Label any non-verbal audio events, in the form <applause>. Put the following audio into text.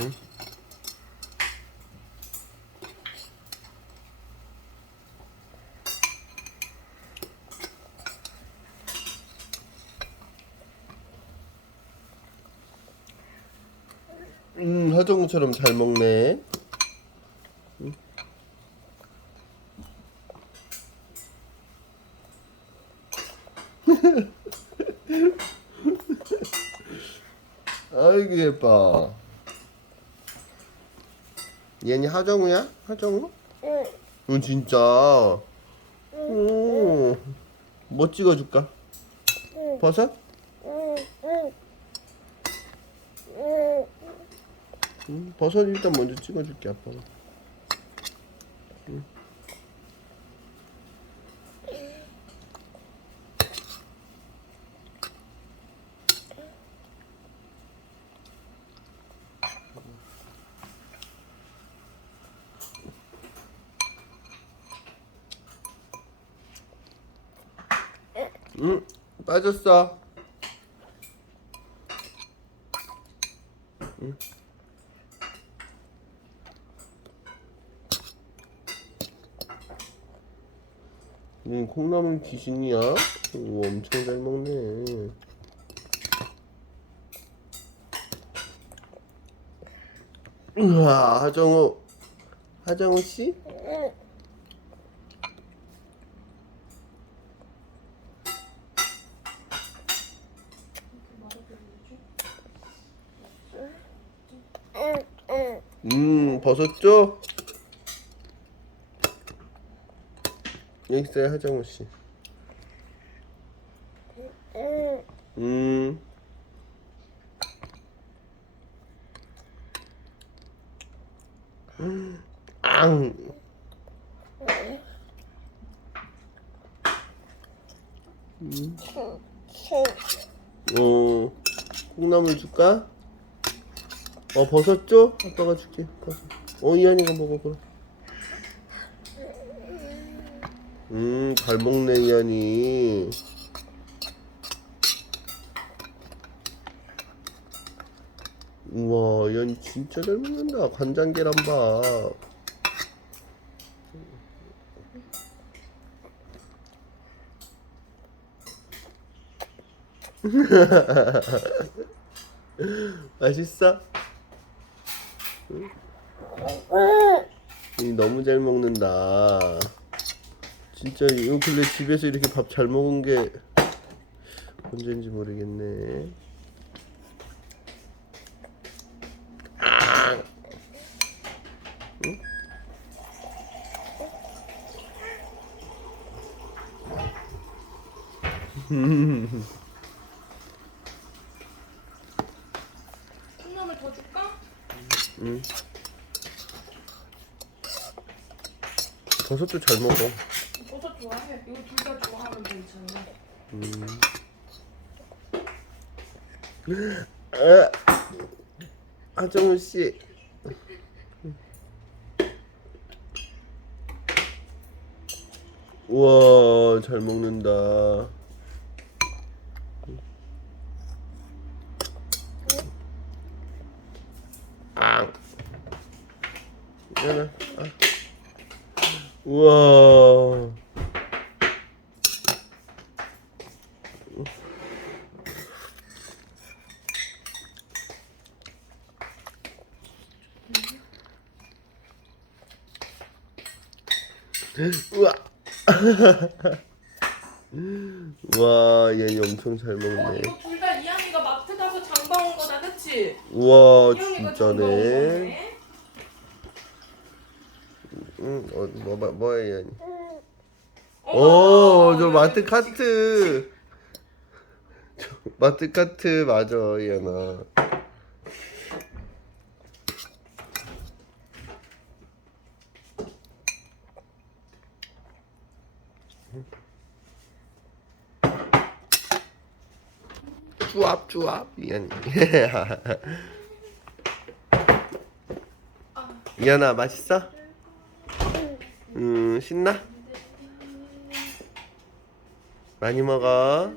응? 음, 하정우처럼 잘 먹네. 응? <laughs> 아이고 예뻐. 얘는 하정우야? 하정우? 응. 응 진짜. 오. 뭐 찍어줄까? 응. 버섯? 응. 응. 응. 응, 버섯 일단 먼저 찍어줄게 아빠가. 응. 응, 빠졌어. 응, 콩나물 귀신이야? 오, 엄청 잘 먹네. 우와, 하정우. 하정우 씨? 응. 응. 응. 음, 버섯 줘? 여기 있어요, 하정우 씨. 응. 음. 앙. 음. 어, 콩나물 줄까? 어, 버섯 줘? 아빠가 줄게. 버섯. 어, 이한이가 먹어, 그럼. 음, 잘 먹네, 이한이. 우와, 이한이 진짜 잘 먹는다. 간장 계란밥. <laughs> 맛있어? 응. 이 너무 잘 먹는다. 진짜 이 근래 집에서 이렇게 밥 잘 먹은 게 언제인지 모르겠네. 아. 응? 콩나물 더 줄까? 응. 버섯도 잘 먹어. 버섯 좋아해. 이거 둘 다 좋아하면 괜찮아. 아, 하정우 씨. 우와, 잘 먹는다. 앙. 얘는, 아. 우와. 우와. <laughs> 와, 얘 엄청 잘 어, 먹네. 이거 둘 다 이한이가 마트 가서 장봐 온 거다, 그치? 우와, 진짜네. 거네. 응, 어, 뭐, 뭐, 뭐야, 얘. 어, 오. 저 마트 카트. 저 마트 카트 맞아, 얘나. 쭈압 이한 이한아 맛있어? 음 신나? 많이 먹어